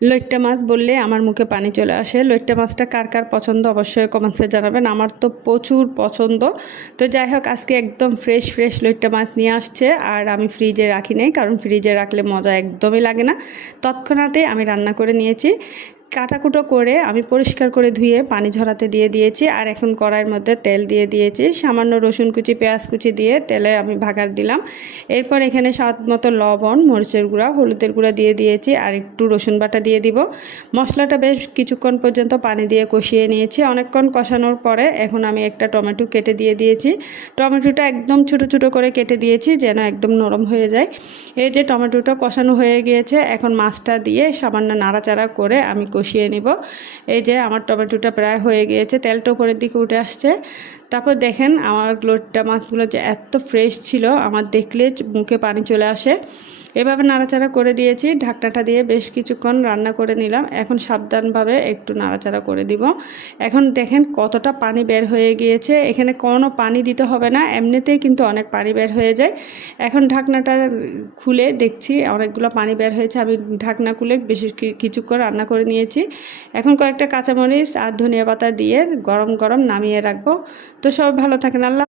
লইট্টা মাছ বললে আমার মুখে পানি চলে আসে। লইট্টা মাছটা কার কার পছন্দ অবশ্যই কমেন্টসে জানাবেন। আমার তো প্রচুর পছন্দ। তো যাই হোক, আজকে একদম ফ্রেশ ফ্রেশ লইট্টা মাছ নিয়ে আসছে, আর আমি ফ্রিজে রাখি নাই, কারণ ফ্রিজে রাখলে মজা একদমই লাগে না। তৎক্ষণাৎই আমি রান্না করে নিয়েছি। কাটাকুটো করে আমি পরিষ্কার করে ধুয়ে পানি ঝরাতে দিয়ে দিয়েছি, আর এখন কড়াইয়ের মধ্যে তেল দিয়ে দিয়েছি। সামান্য রসুন কুচি, পেঁয়াজ কুচি দিয়ে তেলে আমি ভাগার দিলাম। এরপর এখানে স্বাদ মতো লবণ, মরিচের গুঁড়া, হলুদের গুঁড়া দিয়ে দিয়েছি, আর একটু রসুন বাটা দিয়ে দিব। মশলাটা বেশ কিছুক্ষণ পর্যন্ত পানি দিয়ে কষিয়ে নিয়েছি। অনেকক্ষণ কষানোর পরে এখন আমি একটা টমেটো কেটে দিয়ে দিয়েছি। টমেটোটা একদম ছোটো ছোটো করে কেটে দিয়েছি, যেন একদম নরম হয়ে যায়। এই যে টমেটোটা কষানো হয়ে গিয়েছে, এখন মাছটা দিয়ে সামান্য নাড়াচাড়া করে আমি কষিয়ে নিব। এই যে আমার টমেটোটা প্রায় হয়ে গিয়েছে, তেলটা উপরের দিকে উঠে আসছে। তারপর দেখেন আমার লইট্টা মাছগুলো যে এত ফ্রেশ ছিল, আমার দেখলে মুখে পানি চলে আসে। এভাবে নাড়াচাড়া করে দিয়েছি, ঢাকনাটা দিয়ে বেশ কিছুক্ষণ রান্না করে নিলাম। এখন সাবধানভাবে একটু নাড়াচাড়া করে দিব। এখন দেখেন কতটা পানি বের হয়ে গিয়েছে, এখানে কোনো পানি দিতে হবে না, এমনিতেই কিন্তু অনেক পানি বের হয়ে যায়। এখন ঢাকনাটা খুলে দেখছি অনেকগুলো পানি বের হয়েছে। আমি ঢাকনা খুলে বেশি কিছুক্ষণ রান্না করে নিয়েছি। এখন কয়েকটা কাঁচামরিচ আর ধনিয়া পাতা দিয়ে গরম গরম নামিয়ে রাখবো। তো সব ভালো থাকেন। আল্লাহ।